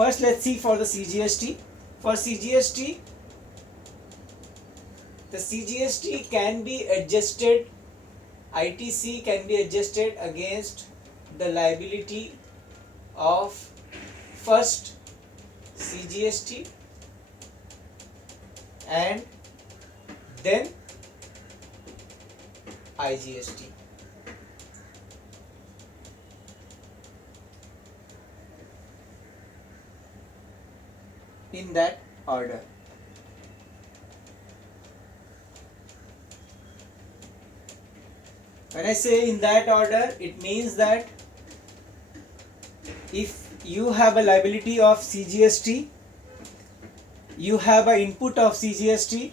first let's see for the CGST. For CGST, the CGST can be adjusted, ITC can be adjusted against the liability of first CGST and then IGST. In that order. When I say in that order, it means that if you have a liability of CGST, you have an input of CGST,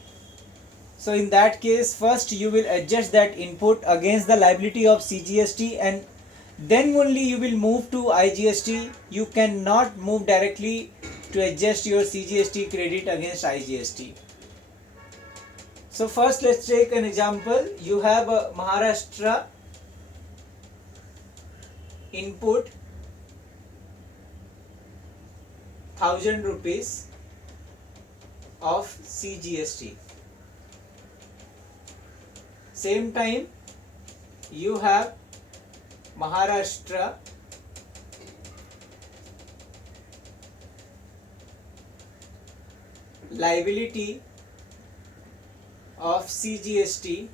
so in that case first you will adjust that input against the liability of CGST and then only you will move to IGST. You cannot move directly to adjust your CGST credit against IGST. So first let's take an example. You have a Maharashtra input 1000 rupees of CGST. Same time you have Maharashtra liability of CGST,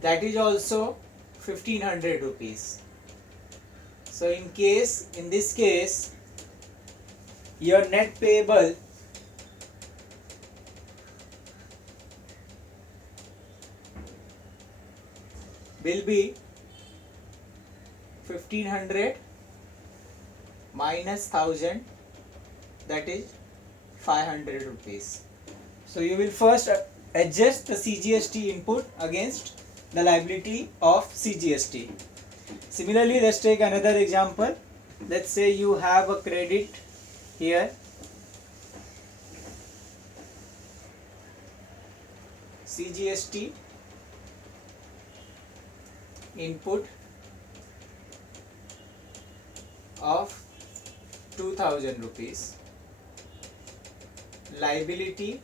that is also 1500 rupees. So in this case your net payable will be 1500 minus 1000, that is 500 rupees. So you will first adjust the CGST input against the liability of CGST. Similarly, let's take another example. Let's say you have a credit here, CGST input of 2000 rupees. Liability,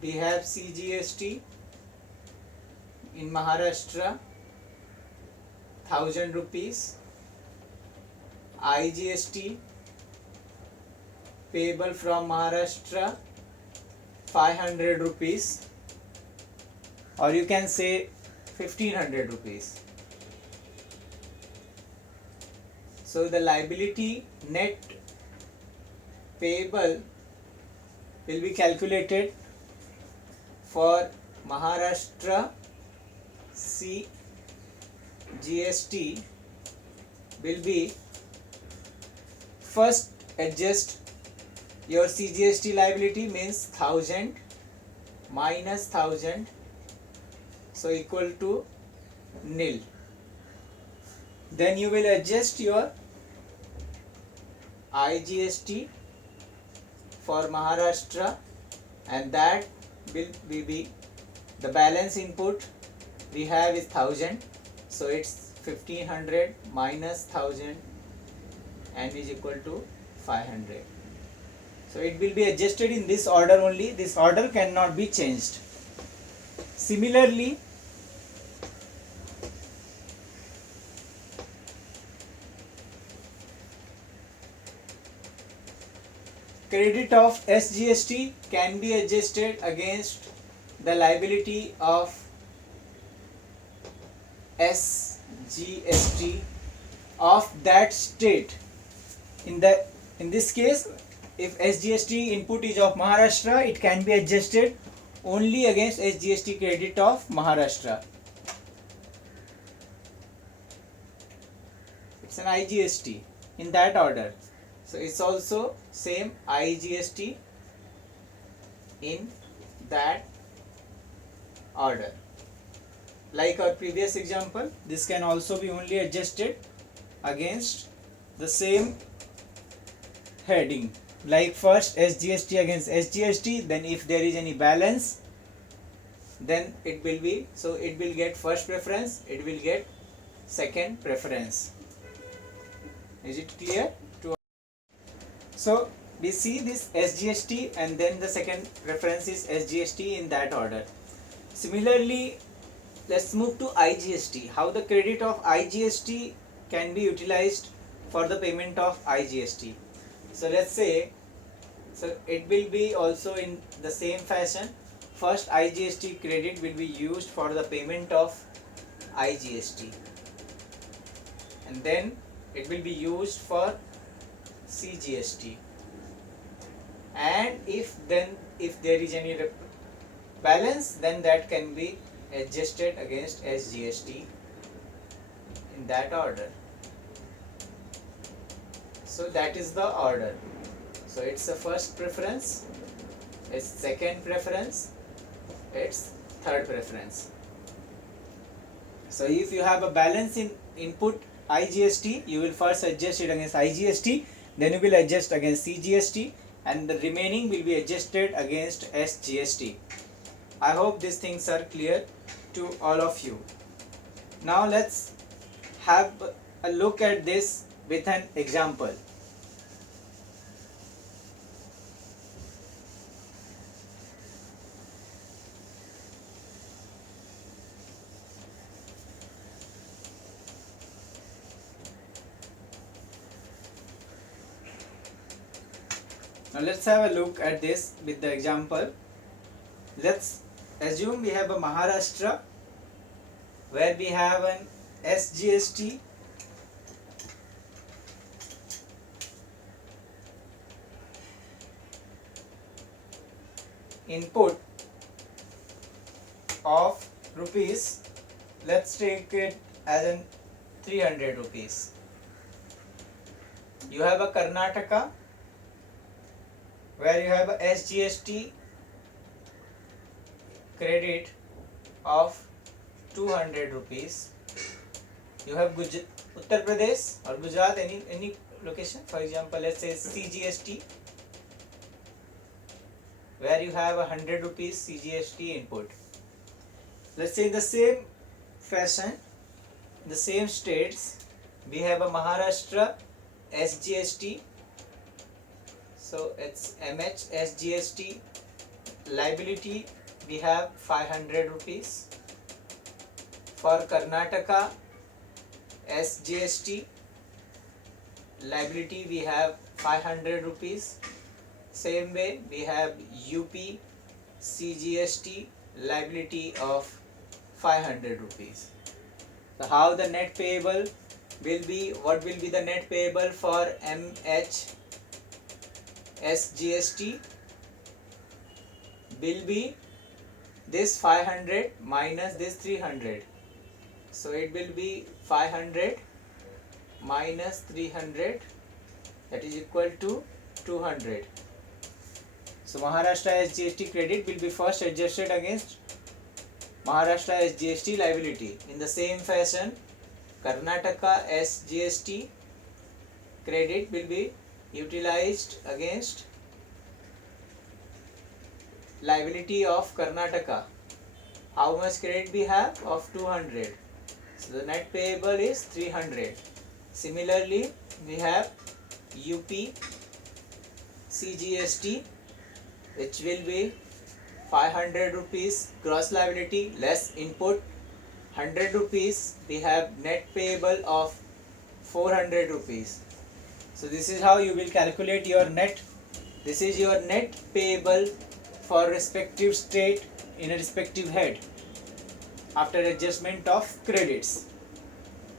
we have CGST in Maharashtra 1000 rupees, IGST payable from Maharashtra 500 rupees, or you can say 1500 rupees. So the liability net payable will be calculated for Maharashtra CGST will be, first adjust your CGST liability, means 1000 minus 1000, so equal to nil. Then you will adjust your IGST for Maharashtra, and that will be the balance input we have is 1000, so it's 1500 minus 1000 and is equal to 500. So it will be adjusted in this order only. This order cannot be changed. Similarly, credit of SGST can be adjusted against the liability of SGST of that state. In this case, if SGST input is of Maharashtra, it can be adjusted only against SGST credit of Maharashtra. It's an IGST in that order. So it's also same IGST in that order. Like our previous example, this can also be only adjusted against the same heading. Like first SGST against SGST, then if there is any balance, then it will be, so it will get first preference, it will get second preference Is it clear? So we see this SGST and then the second reference is SGST in that order. Similarly, let's move to IGST. How the credit of IGST can be utilized for the payment of IGST. So let's say, so it will be also in the same fashion. First IGST credit will be used for the payment of IGST, and then it will be used for CGST, and if there is any balance, then that can be adjusted against SGST in that order. So that is the order. So it's the first preference, it's second preference, it's third preference. So if you have a balance in input IGST, you will first adjust it against IGST, then you will adjust against CGST, and the remaining will be adjusted against SGST. I hope these things are clear to all of you. Now let's have a look at this with an example. Now let's have a look at this with the example. Let's assume we have a Maharashtra where we have an SGST input of rupees, let's take it as in 300 rupees. You have a Karnataka where you have a SGST credit of 200 rupees. You have Uttar Pradesh or Gujarat, any location. For example, let's say CGST, where you have 100 rupees CGST input. Let's say in the same fashion, in the same states, we have a Maharashtra SGST. So it's MH SGST liability, we have 500 rupees. For Karnataka SGST liability, we have 500 rupees. Same way we have UP CGST liability of 500 rupees. So how the net payable will be, what will be the net payable for MH SGST will be this 500 minus this 300. So it will be 500 minus 300, that is equal to 200. So Maharashtra SGST credit will be first adjusted against Maharashtra SGST liability. In the same fashion, Karnataka SGST credit will be utilized against liability of Karnataka. How much credit we have? Of 200. So the net payable is 300. Similarly, we have UP CGST, which will be 500 rupees gross liability less input 100 rupees. We have net payable of 400 rupees. So this is how you will calculate your net. This is your net payable for respective state in a respective head after adjustment of credits.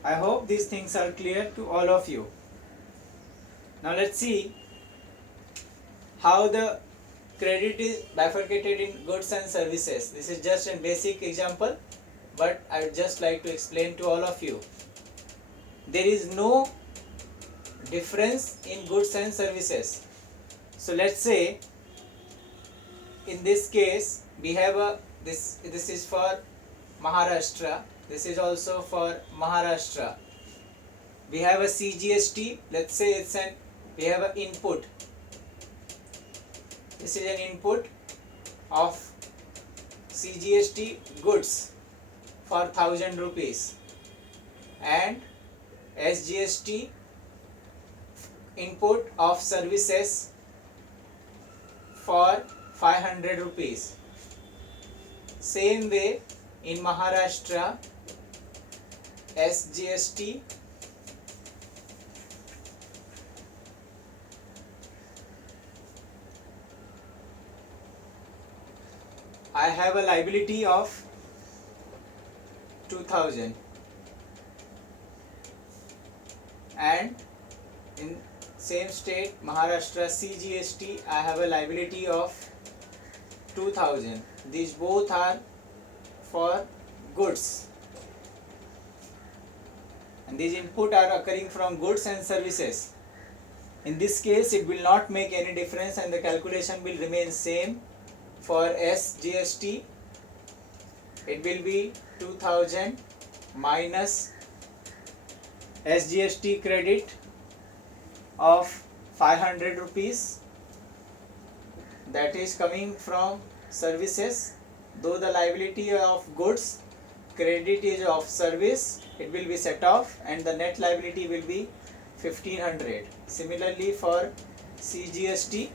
I hope these things are clear to all of you. Now let's see how the credit is bifurcated in goods and services. This is just a basic example, but I would just like to explain to all of you. There is no difference in goods and services. So let's say in this case we have a this is for Maharashtra, this is also for Maharashtra. We have a CGST, let's say it's an we have an input. This is an input of CGST goods for 1000 rupees and SGST input of services for 500 rupees. Same way in Maharashtra, SGST I have a liability of 2000, and in same state Maharashtra CGST I have a liability of 2000. These both are for goods, and these input are occurring from goods and services. In this case it will not make any difference and the calculation will remain same. For SGST it will be 2000 minus SGST credit of 500 rupees, that is coming from services. Though the liability of goods, credit is of service, it will be set off and the net liability will be 1500. Similarly for CGST,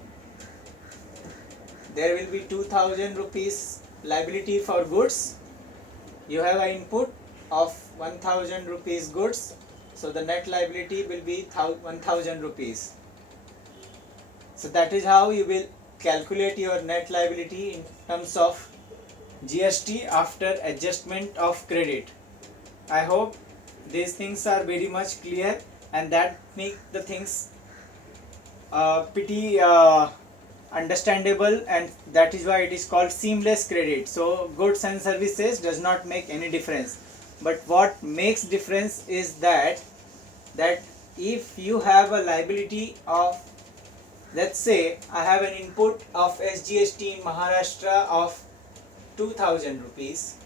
there will be 2000 rupees liability for goods. You have an input of 1000 rupees goods, so the net liability will be 1000 rupees. So that is how you will calculate your net liability in terms of GST after adjustment of credit. I hope these things are very much clear, and that make the things pretty understandable, and that is why it is called seamless credit. So goods and services does not make any difference, but what makes difference is that if you have a liability of, let's say I have an input of SGST in Maharashtra of 2000 rupees,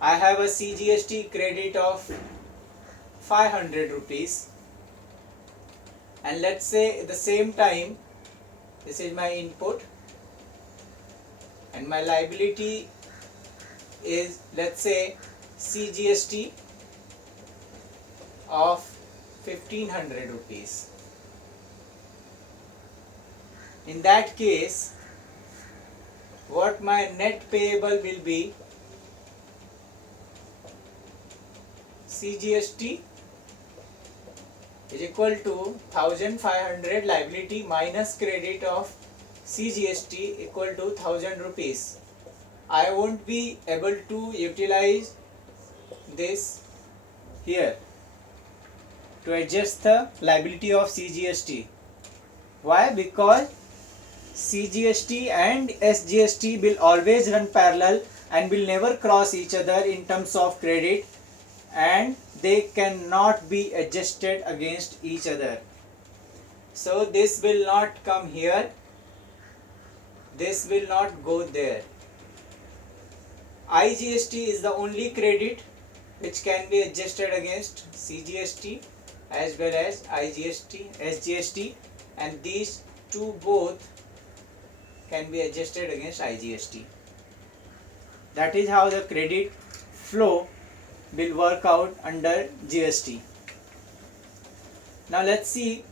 I have a CGST credit of 500 rupees, and let's say at the same time this is my input and my liability is, let's say, CGST of 1500 rupees. In that case, what my net payable will be, CGST is equal to 1500 liability minus credit of CGST equal to 1000 rupees. I won't be able to utilize this here to adjust the liability of CGST. Why? Because CGST and SGST will always run parallel and will never cross each other in terms of credit, and they cannot be adjusted against each other. So this will not come here, this will not go there. IGST is the only credit which can be adjusted against CGST as well as IGST, SGST, and these two both can be adjusted against IGST. That is how the credit flow will work out under GST. Now let's see